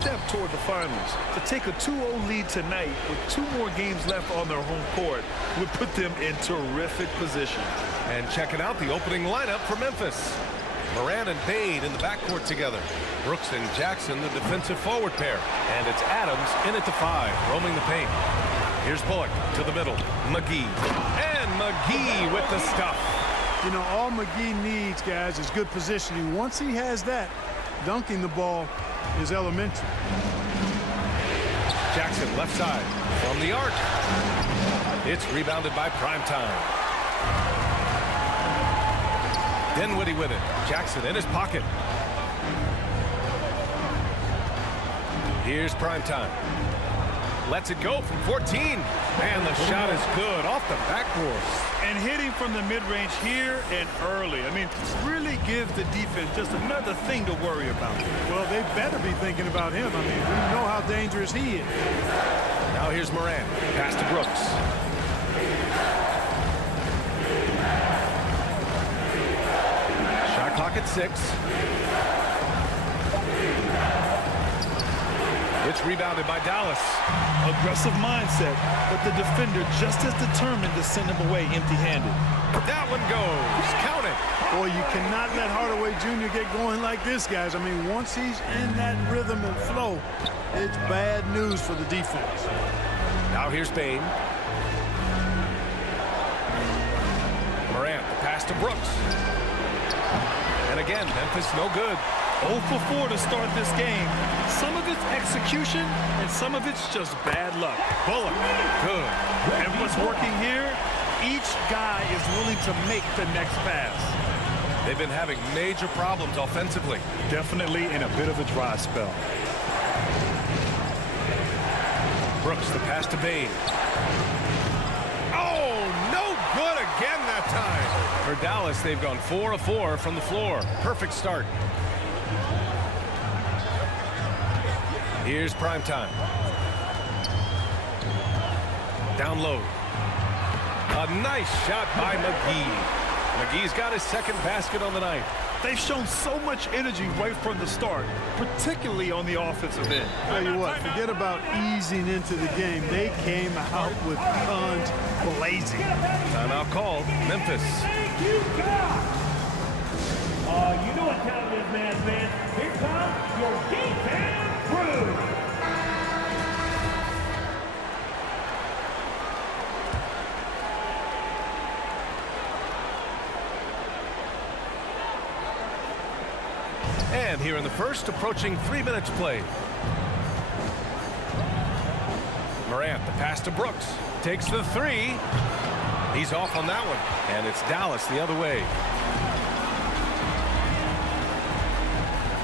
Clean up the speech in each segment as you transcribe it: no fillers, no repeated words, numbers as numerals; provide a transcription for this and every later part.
step toward the finals. To take a 2-0 lead tonight with 2 more games left on their home court would put them in terrific position. And checking out the opening lineup for Memphis. Moran and Bade in the backcourt together. Brooks and Jackson, the defensive forward pair. And it's Adams in at the 5, roaming the paint. Here's Bullock to the middle. McGee. And McGee with the stuff. You know, all McGee needs, guys, is good positioning. Once he has that, dunking the ball is elementary. Jackson left side from the arc. It's rebounded by Primetime. Dinwiddie with it. Jackson in his pocket. Here's Primetime. Lets it go from 14. And the shot is good off the backboard. And hitting from the mid-range here and early. I mean, really gives the defense just another thing to worry about. Well, they better be thinking about him. I mean, we know how dangerous he is. Now here's Moran. Pass to Brooks. Shot clock at 6. It's rebounded by Dallas. Aggressive mindset, but the defender just as determined to send him away empty-handed. That one goes. Count it. Boy, you cannot let Hardaway Jr. get going like this, guys. I mean, once he's in that rhythm and flow, it's bad news for the defense. Now here's Bane. Morant, the pass to Brooks. And again, Memphis no good. 0 for 4 to start this game. Some of it's execution, and some of it's just bad luck. Bullock, good. And what's working here, each guy is willing to make the next pass. They've been having major problems offensively. Definitely in a bit of a dry spell. Brooks, the pass to Bane. Oh, no good again that time. For Dallas, they've gone 4 of 4 from the floor. Perfect start. Here's Primetime. Down low. A nice shot by McGee. McGee's got his second basket on the night. They've shown so much energy right from the start, particularly on the offensive end. Tell you what, forget about easing into the game. They came out with guns blazing. Timeout called. Memphis. You know what time it is, man. Here comes your defense crew. And here in the first, approaching 3 minutes played. Morant, the pass to Brooks. Takes the 3. He's off on that one. And it's Dallas the other way.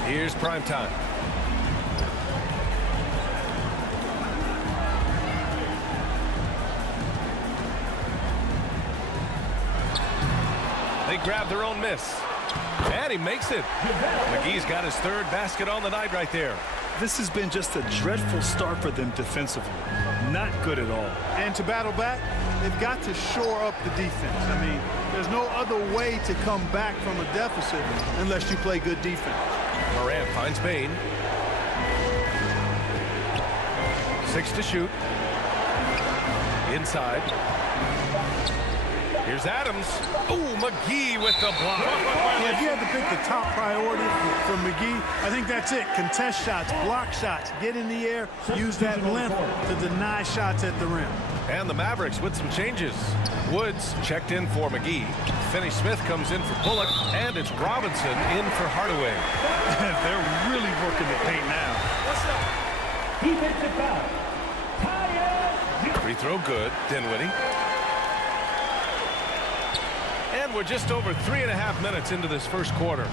Here's Primetime. They grab their own miss. And he makes it. McGee's got his 3rd basket on the night right there. This has been just a dreadful start for them defensively. Not good at all. And to battle back, they've got to shore up the defense. I mean, there's no other way to come back from a deficit unless you play good defense. Morant finds Bane. 6 to shoot. Inside. Here's Adams. Oh, McGee with the block. Yeah, if you had to pick the top priority for McGee, I think that's it. Contest shots, block shots, get in the air, use that length to deny shots at the rim. And the Mavericks with some changes. Woods checked in for McGee. Finney-Smith comes in for Bullock, and it's Robinson in for Hardaway. They're really working the paint now. Defensive foul. Free throw good. Dinwiddie. And we're just over 3.5 minutes into this first quarter.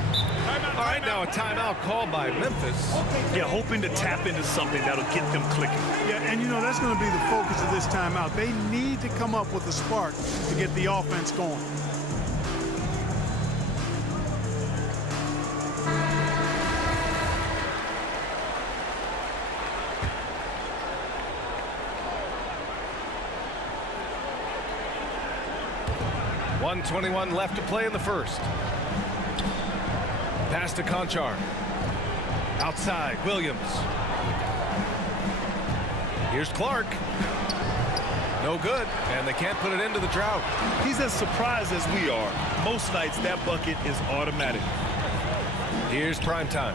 All right, now a timeout called by Memphis. Yeah, hoping to tap into something that'll get them clicking. Yeah, and you know, that's going to be the focus of this timeout. They need to come up with a spark to get the offense going. .121 left to play in the first. Pass to Conchar. Outside, Williams. Here's Clark. No good, and they can't put it into the drought. He's as surprised as we are. Most nights, that bucket is automatic. Here's Primetime.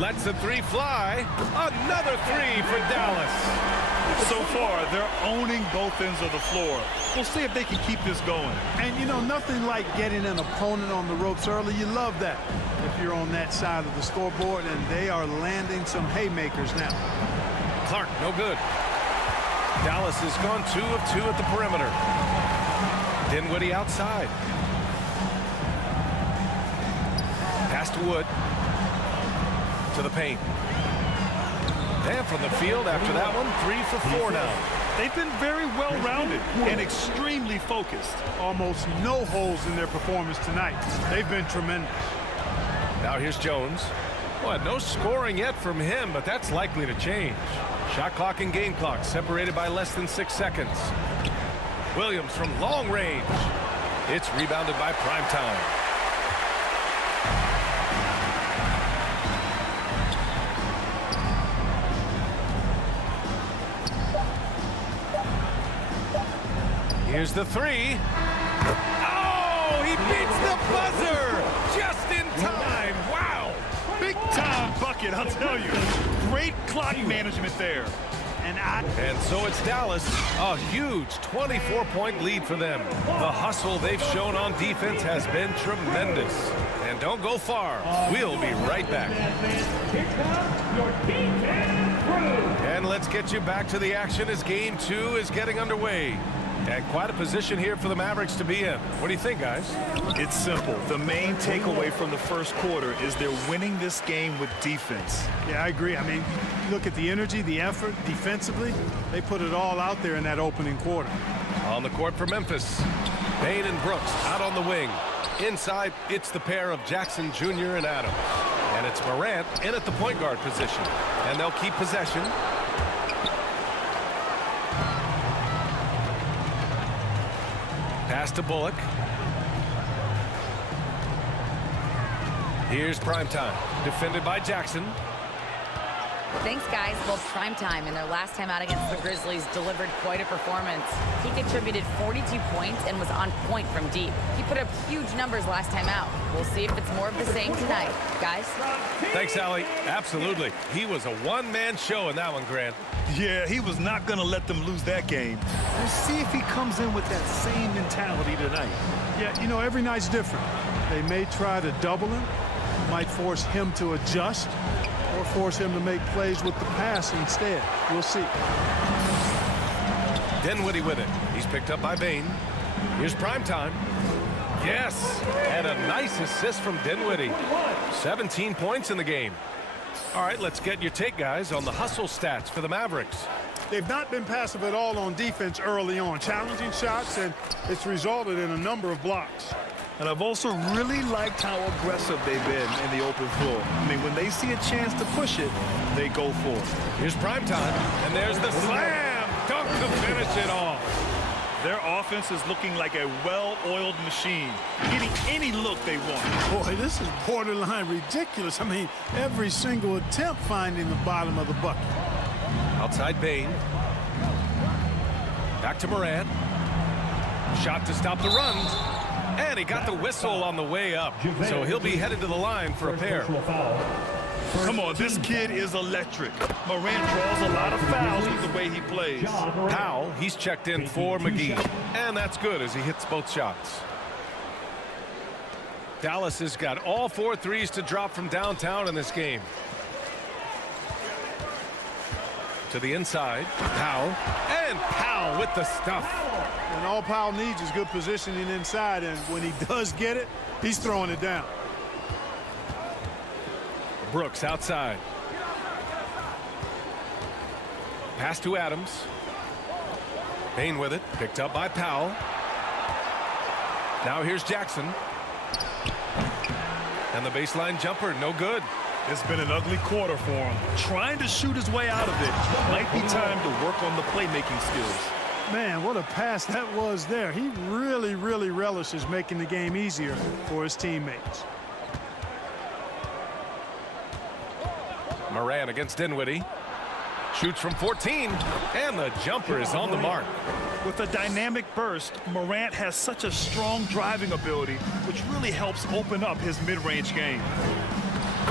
Lets the three fly. Another three for Dallas. So far, they're owning both ends of the floor. We'll see if they can keep this going. And, you know, nothing like getting an opponent on the ropes early. You love that if you're on that side of the scoreboard, and they are landing some haymakers now. Clark, no good. Dallas has gone 2 of 2 at the perimeter. Dinwiddie outside. Pass to Wood. To the paint. And from the field after that one, 3 for 4 now. They've been very well-rounded and extremely focused. Almost no holes in their performance tonight. They've been tremendous. Now here's Jones. Well, no scoring yet from him, but that's likely to change. Shot clock and game clock separated by less than 6 seconds. Williams from long range. It's rebounded by Primetime. Here's the three. Oh, he beats the buzzer just in time. Wow. Big time bucket, I'll tell you. Great clock management there. And so it's Dallas, a huge 24-point lead for them. The hustle they've shown on defense has been tremendous. And don't go far. We'll be right back. Here comes your defense crew. And let's get you back to the action as Game 2 is getting underway. And quite a position here for the Mavericks to be in. What do you think, guys? It's simple. The main takeaway from the first quarter is they're winning this game with defense. Yeah, I agree. I mean, look at the energy, the effort, defensively. They put it all out there in that opening quarter. On the court for Memphis. Payne and Brooks out on the wing. Inside, it's the pair of Jackson Jr. and Adams. And it's Morant in at the point guard position. And they'll keep possession. Pass to Bullock. Here's Primetime. Defended by Jackson. Thanks, guys. Well, Primetime in their last time out against the Grizzlies delivered quite a performance. He contributed 42 points and was on point from deep. He put up huge numbers last time out. We'll see if it's more of the same tonight. Guys? Thanks, Allie. Absolutely. He was a one-man show in that one, Grant. Yeah, he was not going to let them lose that game. We'll see if he comes in with that same mentality tonight. Yeah, you know, every night's different. They may try to double him, might force him to adjust, or force him to make plays with the pass instead. We'll see. Dinwiddie with it. He's picked up by Payne. Here's Primetime. Yes, and a nice assist from Dinwiddie. 17 points in the game. All right, let's get your take, guys, on the hustle stats for the Mavericks. They've not been passive at all on defense early on. Challenging shots, and it's resulted in a number of blocks. And I've also really liked how aggressive they've been in the open floor. I mean, when they see a chance to push it, they go for it. Here's Primetime, and there's the slam dunk to finish it off. Their offense is looking like a well-oiled machine, getting any look they want. Boy, this is borderline ridiculous. I mean, every single attempt finding the bottom of the bucket. Outside Payne. Back to Morant. Shot to stop the run. And he got the whistle on the way up. So he'll be headed to the line for a pair. Come on, this kid is electric. Morant draws a lot of fouls with the way he plays. Powell, he's checked in for McGee. And that's good as he hits both shots. Dallas has got all 4 threes to drop from downtown in this game. To the inside, Powell. And Powell with the stuff. And all Powell needs is good positioning inside, and when he does get it, he's throwing it down. Brooks outside. Pass to Adams. Payne with it, picked up by Powell. Now here's Jackson. And the baseline jumper, no good. It's been an ugly quarter for him. Trying to shoot his way out of it. Might be time to work on the playmaking skills. Man, what a pass that was there. He really, really relishes making the game easier for his teammates. Morant against Dinwiddie. Shoots from 14, and the jumper is on the mark. With a dynamic burst, Morant has such a strong driving ability, which really helps open up his mid-range game.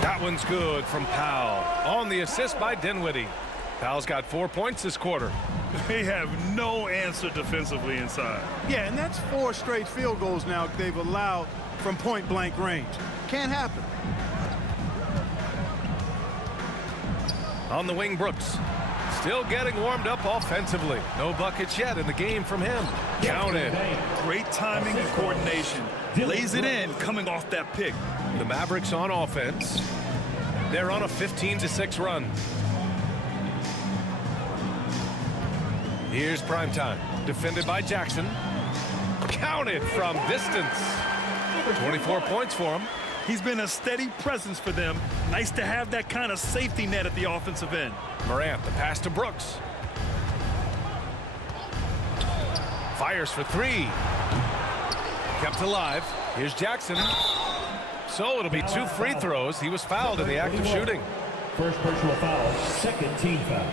That one's good from Powell. On the assist by Dinwiddie. Powell's got 4 points this quarter. They have no answer defensively inside. Yeah, and that's 4 straight field goals now they've allowed from point-blank range. Can't happen. On the wing, Brooks. Still getting warmed up offensively. No buckets yet in the game from him. Counted. Great timing and coordination. Lays it in coming off that pick. The Mavericks on offense. They're on a 15-6 run. Here's primetime. Defended by Jackson. Counted from distance. 24 points for him. He's been a steady presence for them. Nice to have that kind of safety net at the offensive end. Morant, the pass to Brooks. Fires for 3. Kept alive. Here's Jackson. So it'll be 2 free throws. He was fouled in the act of shooting. First personal foul, second team foul.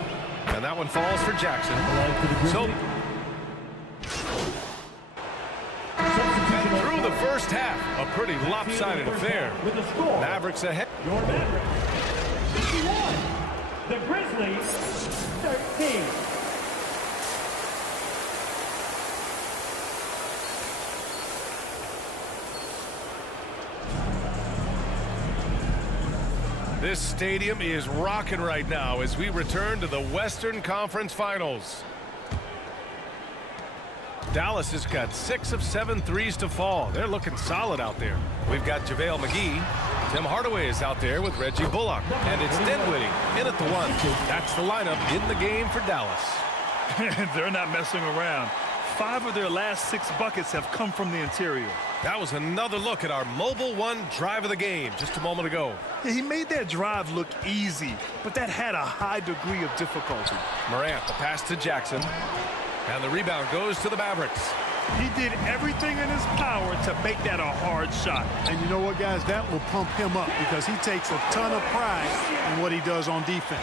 And that one falls for Jackson. So through the first half, a pretty lopsided affair. Mavericks ahead. Your Mavericks, 51. The Grizzlies, 13. This stadium is rocking right now as we return to the Western Conference Finals. Dallas has got 6 of 7 threes to fall. They're looking solid out there. We've got JaVale McGee. Tim Hardaway is out there with Reggie Bullock. And it's Dinwiddie in at the 1. That's the lineup in the game for Dallas. They're not messing around. 5 of their last 6 buckets have come from the interior. That was another look at our Mobile One drive of the game just a moment ago. Yeah, he made that drive look easy, but that had a high degree of difficulty. Morant, the pass to Jackson. And the rebound goes to the Mavericks. He did everything in his power to make that a hard shot. And you know what, guys? That will pump him up because he takes a ton of pride in what he does on defense.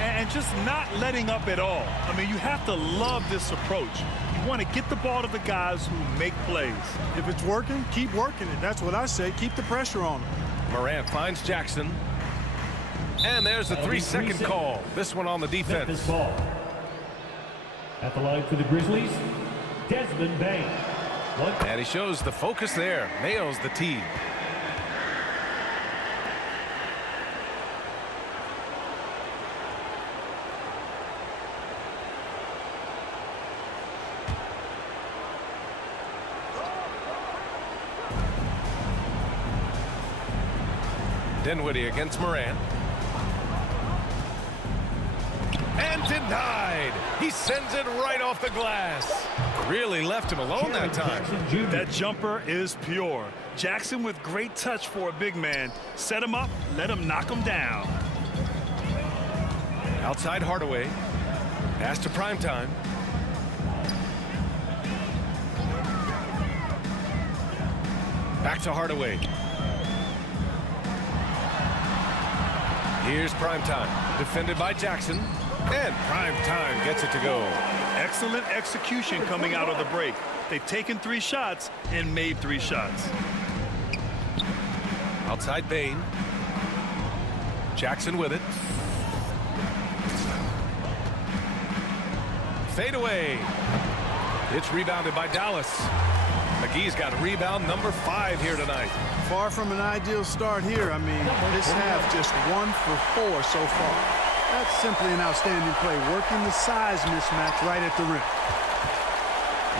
And just not letting up at all. I mean, you have to love this approach. You want to get the ball to the guys who make plays. If it's working, keep working it. That's what I say. Keep the pressure on him. Morant finds Jackson. And there's a 3-second call. This one on the defense. Ball. At the line for the Grizzlies, Desmond Bain. And he shows the focus there. Nails the tee. Dinwiddie against Morant. And denied. He sends it right off the glass. Really left him alone that time. That jumper is pure. Jackson with great touch for a big man. Set him up, let him knock him down. Outside Hardaway. Pass to primetime. Back to Hardaway. Here's primetime. Defended by Jackson. And primetime gets it to go. Excellent execution coming out of the break. They've taken 3 shots and made 3 shots. Outside Bain. Jackson with it. Fade away. It's rebounded by Dallas. McGee's got rebound number 5 here tonight. Far from an ideal start here. I mean, this half just 1 for 4 so far. That's simply an outstanding play, working the size mismatch right at the rim.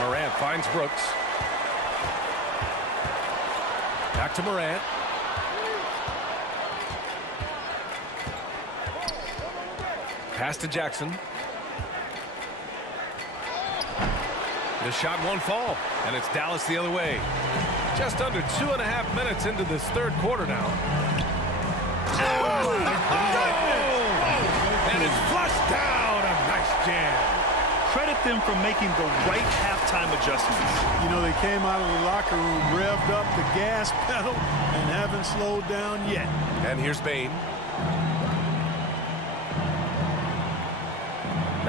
Morant finds Brooks. Back to Morant. Pass to Jackson. The shot won't fall, and it's Dallas the other way. Just under 2.5 minutes into this 3rd quarter now. And it's flushed down. A nice jam. Credit them for making the right halftime adjustments. You know, they came out of the locker room, revved up the gas pedal, and haven't slowed down yet. And here's Bain.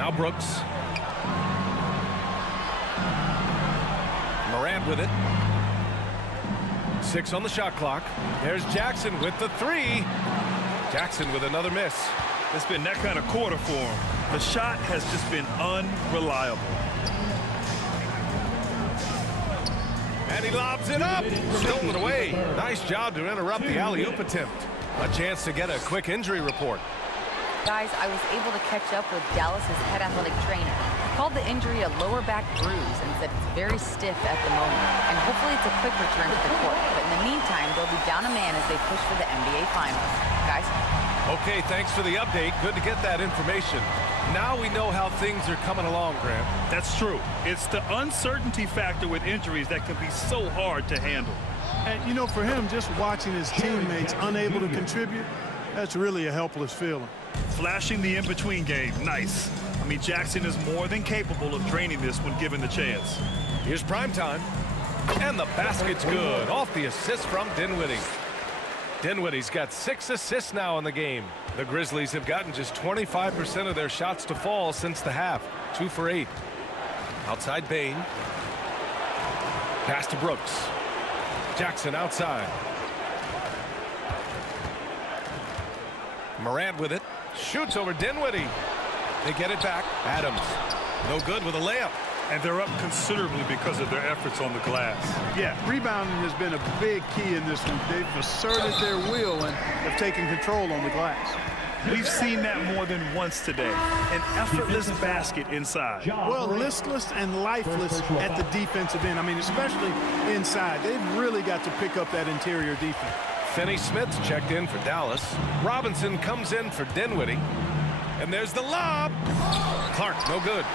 Now Brooks. Morant with it. 6 on the shot clock. There's Jackson with the 3. Jackson with another miss. It's been that kind of quarter for him. The shot has just been unreliable. And he lobs it up. Stolen away. Nice job to interrupt the alley-oop attempt. A chance to get a quick injury report. Guys, I was able to catch up with Dallas's head athletic trainer. He called the injury a lower back bruise and said it's very stiff at the moment. And hopefully it's a quick return to the court. But in the meantime, they'll be down a man as they push for the NBA Finals. Guys? Okay, thanks for the update. Good to get that information. Now we know how things are coming along, Grant. That's true. It's the uncertainty factor with injuries that can be so hard to handle. And, you know, for him, just watching his teammates unable to contribute, that's really a helpless feeling. Flashing the in-between game. Nice. I mean, Jackson is more than capable of draining this when given the chance. Here's primetime. And the basket's good. Off the assist from Dinwiddie. Dinwiddie's got 6 assists now in the game. The Grizzlies have gotten just 25% of their shots to fall since the half. 2 for 8. Outside Bain. Pass to Brooks. Jackson outside. Morant with it. Shoots over Dinwiddie. They get it back. Adams. No good with a layup. And they're up considerably because of their efforts on the glass. Yeah, rebounding has been a big key in this one. They've asserted their will and have taken control on the glass. We've seen that more than once today. An effortless basket inside. Well, listless and lifeless at the defensive end. I mean, especially inside. They've really got to pick up that interior defense. Finney-Smith's checked in for Dallas. Robinson comes in for Dinwiddie. And there's the lob. Clark, no good.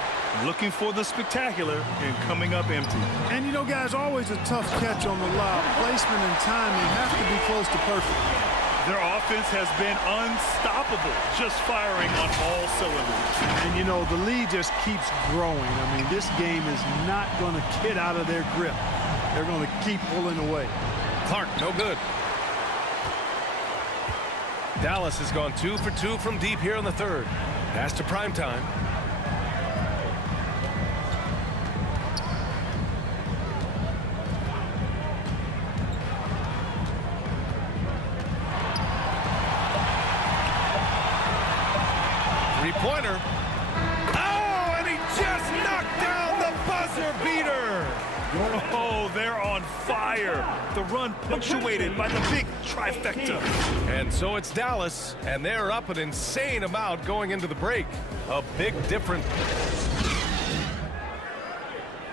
Looking for the spectacular and coming up empty. And, you know, guys, always a tough catch on the lob. Placement and timing have to be close to perfect. Their offense has been unstoppable, just firing on all cylinders. And, you know, the lead just keeps growing. I mean, this game is not going to get out of their grip. They're going to keep pulling away. Clark, no good. Dallas has gone 2 for 2 from deep here in the third. Pass to primetime. Three-pointer. Oh, and he just knocked down the buzzer beater. Oh, they're on fire. The run punctuated by the big trifecta. And so it's Dallas, and they're up an insane amount going into the break. A big difference.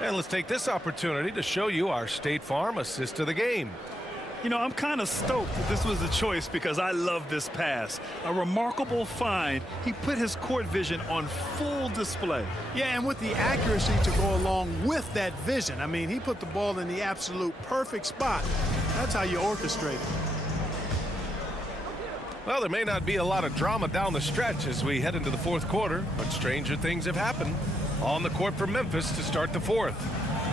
And let's take this opportunity to show you our State Farm assist of the game. You know, I'm kind of stoked that this was a choice because I love this pass. A remarkable find. He put his court vision on full display. Yeah, and with the accuracy to go along with that vision. I mean, he put the ball in the absolute perfect spot. That's how you orchestrate it. Well, there may not be a lot of drama down the stretch as we head into the fourth quarter, but stranger things have happened. On the court for Memphis to start the fourth.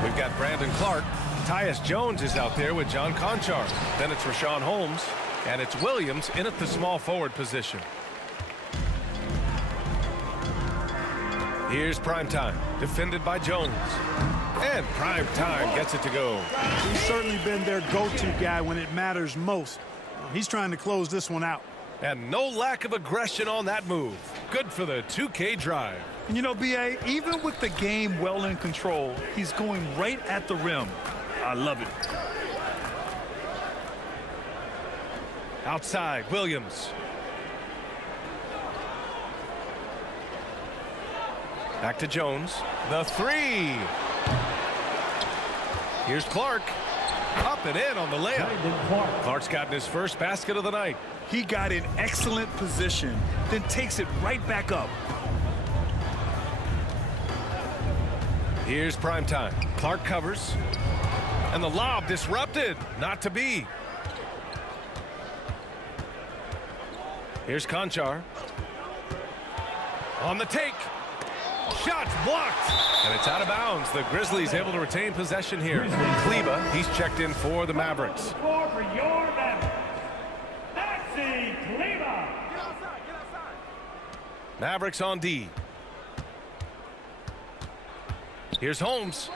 We've got Brandon Clark. Tyus Jones is out there with John Conchar. Then it's Rashawn Holmes. And it's Williams in at the small forward position. Here's Primetime, defended by Jones. And Primetime gets it to go. He's certainly been their go-to guy when it matters most. He's trying to close this one out. And no lack of aggression on that move. Good for the 2K drive. And you know, B.A., even with the game well in control, he's going right at the rim. I love it. Outside, Williams. Back to Jones. The 3. Here's Clark. Up and in on the layup. Clark's gotten his first basket of the night. He got in excellent position, then takes it right back up. Here's Primetime. Clark covers. And the lob disrupted. Not to be. Here's Conchar. On the take. Shots blocked. And it's out of bounds. The Grizzlies able to retain possession here. Kleba, he's checked in for the Mavericks. Score for your Mavericks. Maxi Kleba. Mavericks on D. Here's Holmes.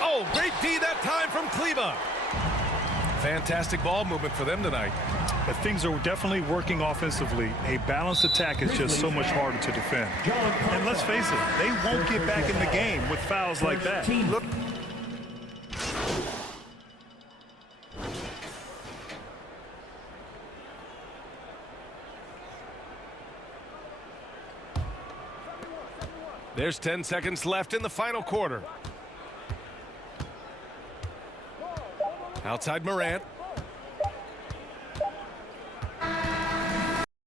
Oh, great D that time from Kleba. Fantastic ball movement for them tonight. But things are definitely working offensively. A balanced attack is just so much harder to defend. And let's face it, they won't get back in the game with fouls like that. Look. There's 10 seconds left in the final quarter. Outside Morant.